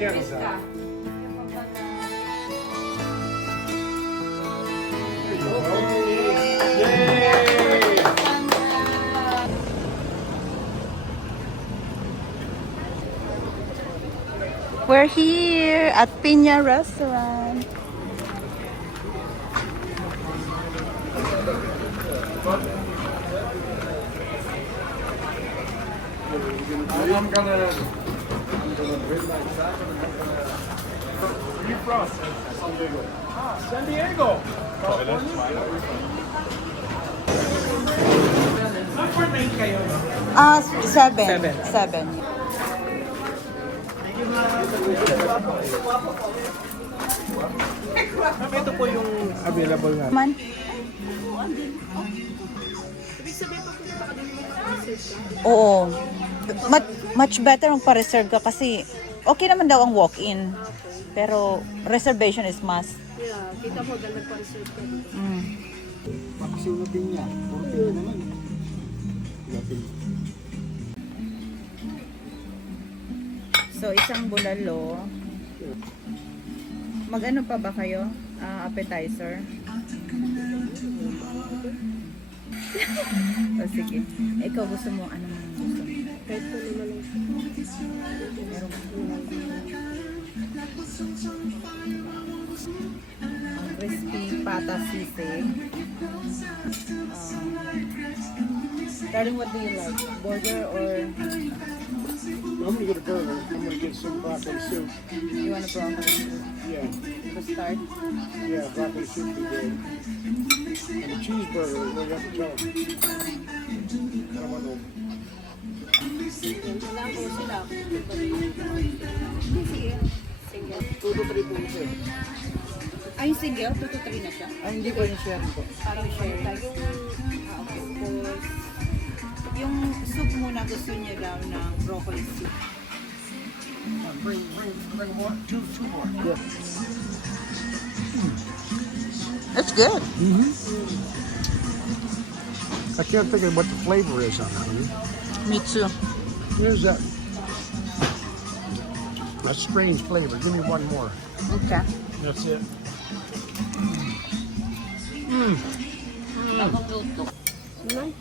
candles out. There you go. Yay! We're here at Piña Restaurant. I'm gonna bring my chocolate and I'm gonna. Where you from? San Diego. Ah, San Diego. California. What name kayo? Seven. Seven. Ito po yung available na. Man. Oo. Much better magpa-reserve ka kasi okay naman daw ang walk-in. Pero reservation is must. Yeah, kita mo dahil nagpa-reserve ka. Pakisunutin niya. Puro naman. So, isang bulalo. Mag-ano pa ba kayo? Appetizer? O sige. Ikaw gusto mo, ano mo gusto mo? Kahit pa naman lang. Meron crispy pata sisig. Darling, what do you like? Burger or I'm gonna get a burger. I'm gonna get some broccoli soup. you want a broccoli soup Yeah, to start? yeah, broccoli soup would be good. And a cheeseburger, we're gonna have to tell them. I don't want no. Wala ko sila. Single. 2 to 3 po sir. Ay, single? 2 to 3 na siya? Ay, hindi ko yung share po. Parang share tayo. Tapos, yung soup muna gusto niya daw ng broccoli soup. Bring more, two more. Yeah. That's good. I can't think of what the flavor is on that one. Me too. Here's that. A strange flavor. Give me one more. Okay. That's it. Ano?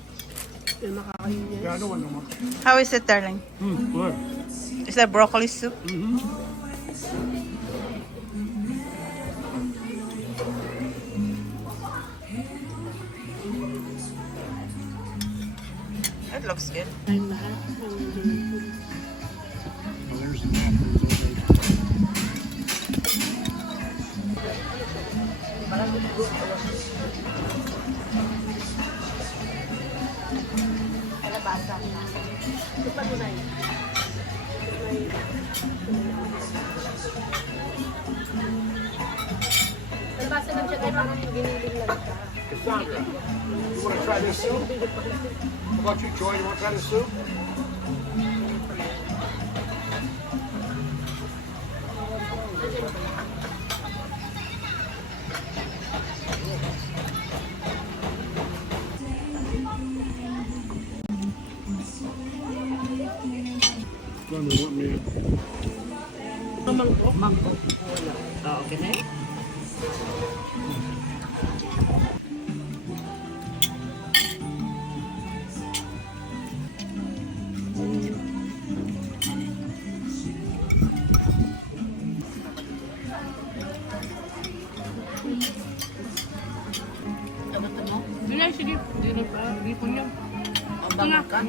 Yung makakain niya. Yeah, I don't want no more. How is it, darling? Good. Is that broccoli soup? It looks good. Ay, mahal. Well, there's the napkins over there. Ito pa muna yun. Nabasa lang siya tayo parang giniling lang siya. Cassandra, you want to try this soup? How about you, Joy? You want to try this soup? Want me? Mangkok. Mangkok. Okay na yun? Hindi, sige. Hindi pa. Hindi po niya. Ang bango ka?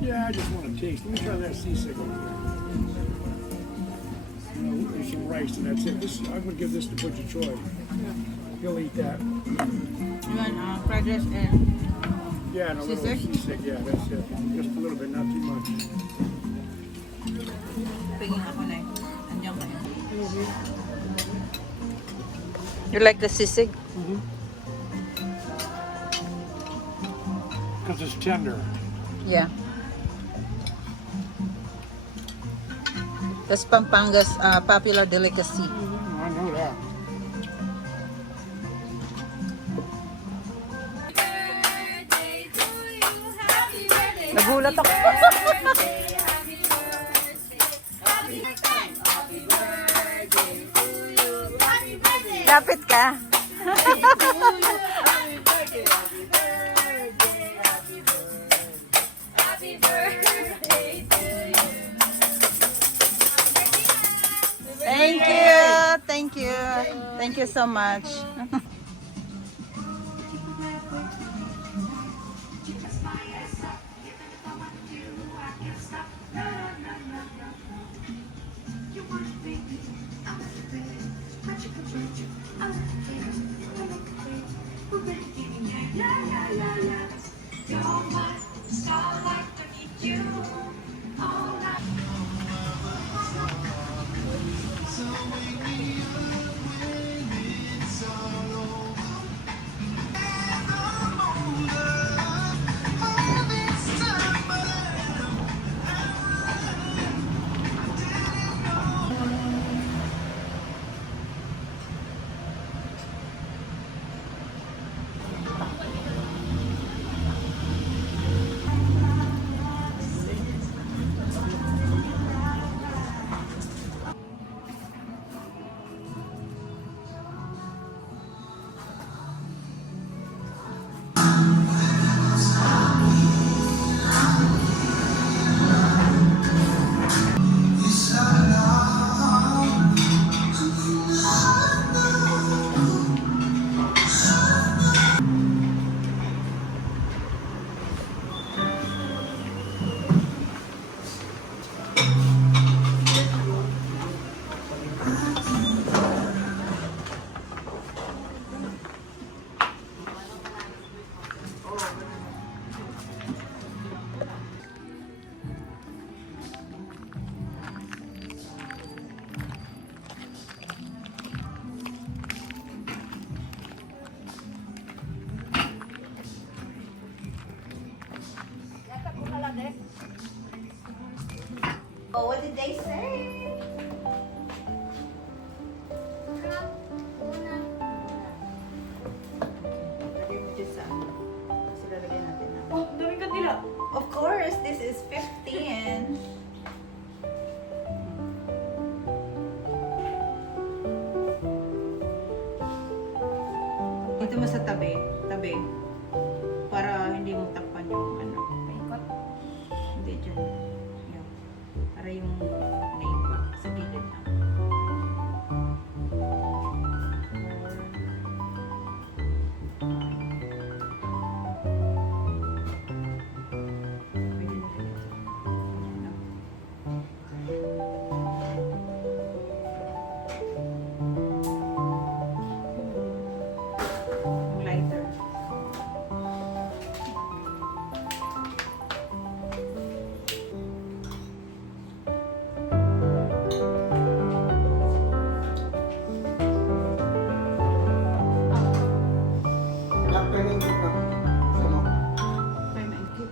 Yeah, I just want to taste. Let me try that seasick over here. There's some rice and that's it. I'm gonna give this to Butcher Troy. He'll eat that. You want fried rice and Yeah, and a little Seasick? seasick. Yeah, that's it. Just a little bit, not too much. pingin ako na eh. Andiyan ka eh. You like the sisig? Because it's tender. Yeah. That's Pampanga's popular delicacy. I know that. Nagulat ako. Kapit ka. Thank you. Thank you. Thank you so much. Oh, what did they say? Lagay mo dyan sa ano. Kasi lalagyan natin na. Oh, daming kandila. Of course, this is 15. Dito mo sa tabi. Tabi. Para hindi mo takpan yung ano. Paikot. Hindi dyan. Yan. Para yung name ba? Sa gilid lang. Pwede na rin ito. Yan lang. Yung lighter. Kaya maingkit.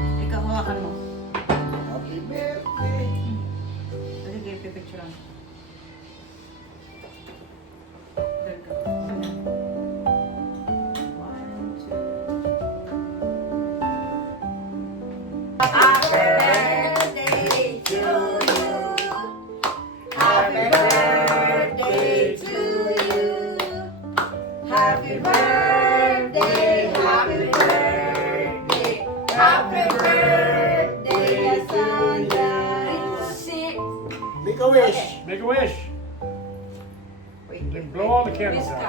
Ikaw, hawakan mo. Happy birthday. Sige, pipicturean. There you go. One, two. Happy birthday to you. Happy birthday to you. Happy birthday, happy birthday, happy birthday, Sandra. Make a wish. Make a wish. Wait, Then blow all the candles out.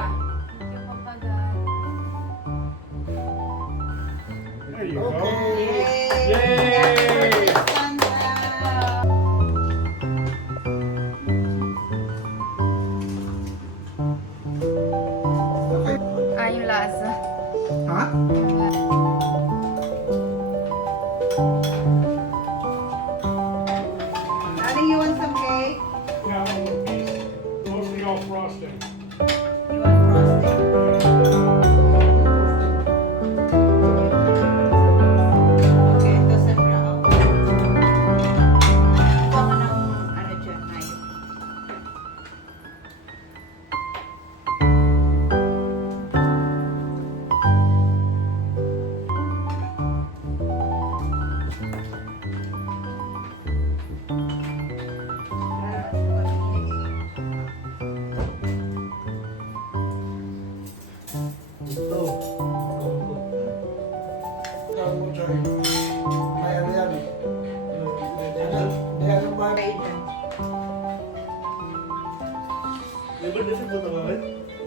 There you go. Yay! Yay! Sandra! Yung lasa. Ha? Darling, you want some cake? Yeah, mostly all frosting. You want frosting? Okay, ito Sandra. Oh.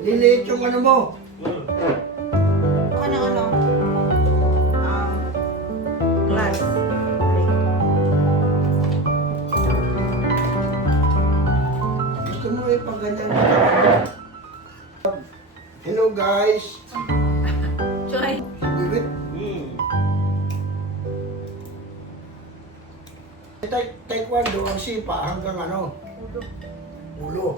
Liliit yung ano mo. Ano? Glass. Gusto mo ipaganyan mo. Hello guys. Choy. Bibit. Taekwondo ang sipa hanggang ano? Ulo.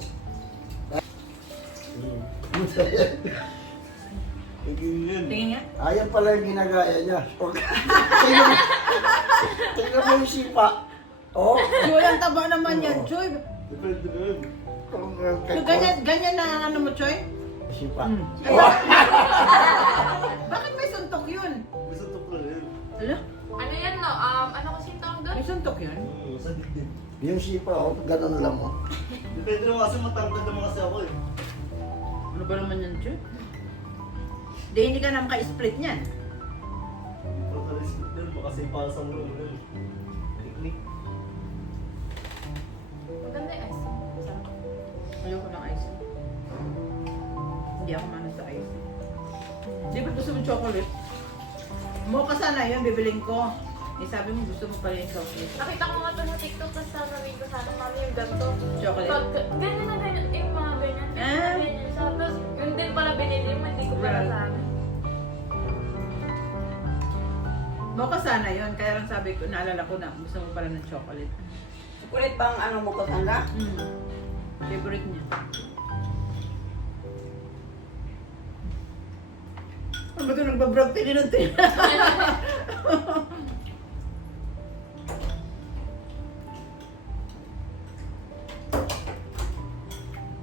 Tingin nga. Ayan pala yung ginagaya niya. Tingnan mo yung sipa. Oh. Choy, ang taba naman yan, Choy. Kung, So, ganyan na ano mo, Choy? Sipa. Bakit may suntok yun? Ano? Ano yan, no? Ano kasi yung tawag doon? May suntok yun? Yung sipa, oh, ganun lang mo. Depende naman kasi matangkad naman kasi ako eh. Ano ba naman yan, Choy? Hindi ka na maka-split niyan. Pagkalis din mo kasi para sa ulo mo. Technique. Maganda yung ice. Masarap. Ayoko ng ice. Hindi ako mano sa ice. Di ba gusto mo chocolate? Mo ka sana yun, bibiling ko. Eh sabi mo gusto mo pala yung chocolate. Nakita ko nga ito sa TikTok, tapos sasabihin ko sana, mami, yung ganito. Chocolate? Ganyan na ganyan, yung mga ganyan. Ah. Ganyan siya. Tapos, yun din pala binili mo, hindi ko pala Right. sabi. Mo ka sana yun, kaya lang sabi ko, naalala ko na gusto mo pala ng chocolate. Chocolate bang ano mo kasanga? Favorite niya. Ano ba ito nagbabrog tinin?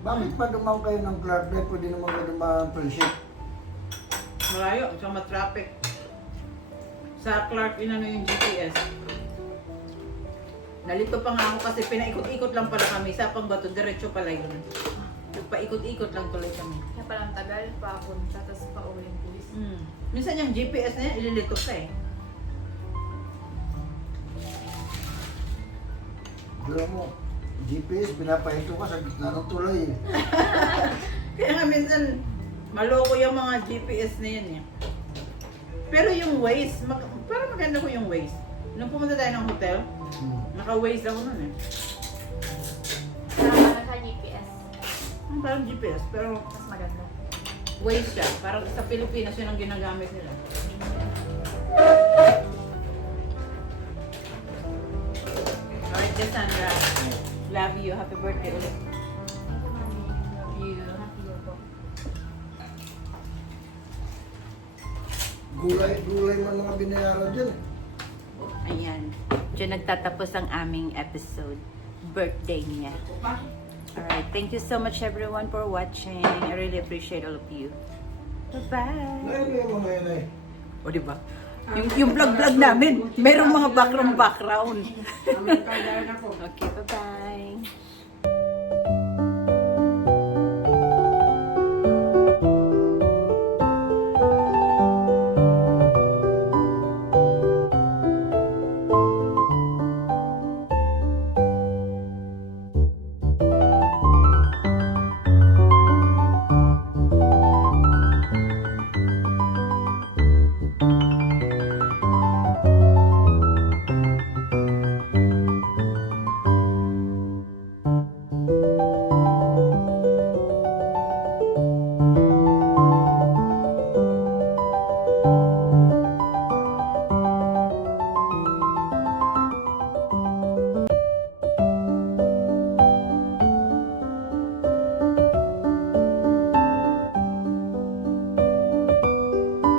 Bakit pa dumaw kayo ng Clark Day? Pwede naman kayo dumaw ng friendship. Malayo, at saka traffic. Sa Clark, inano yung GPS. Nalito pa nga ako kasi pinaikot-ikot lang pala kami. Sa Pangbato, diretso pala yun. Paikot-ikot lang tuloy kami. Kaya pala ang tagal, papunta, tapos pa-uling pulis. Minsan yung GPS na yan, ililito ka eh. Alam mo, GPS, pinapahinto ka sa gitna ng tulay. Kaya nga minsan, maloko yung mga GPS na yan eh. Pero yung Waze, parang maganda ko yung Waze. Nung pumunta tayo ng hotel, naka-Waze ako nun eh. Parang sa GPS. Parang GPS, pero Mas maganda. Waze siya. Parang sa Pilipinas yun ang ginagamit nila. Alright, Cassandra. Love you. Happy birthday ulit. Love you. Gulay man mga binayaran dyan. Ayan. Diyan nagtatapos ang aming episode. Birthday niya. Alright. Thank you so much everyone for watching. I really appreciate all of you. Bye-bye. Ngayon mo yung mga yun eh. O, diba? Yung vlog-vlog namin, merong mga background. Okay, bye-bye.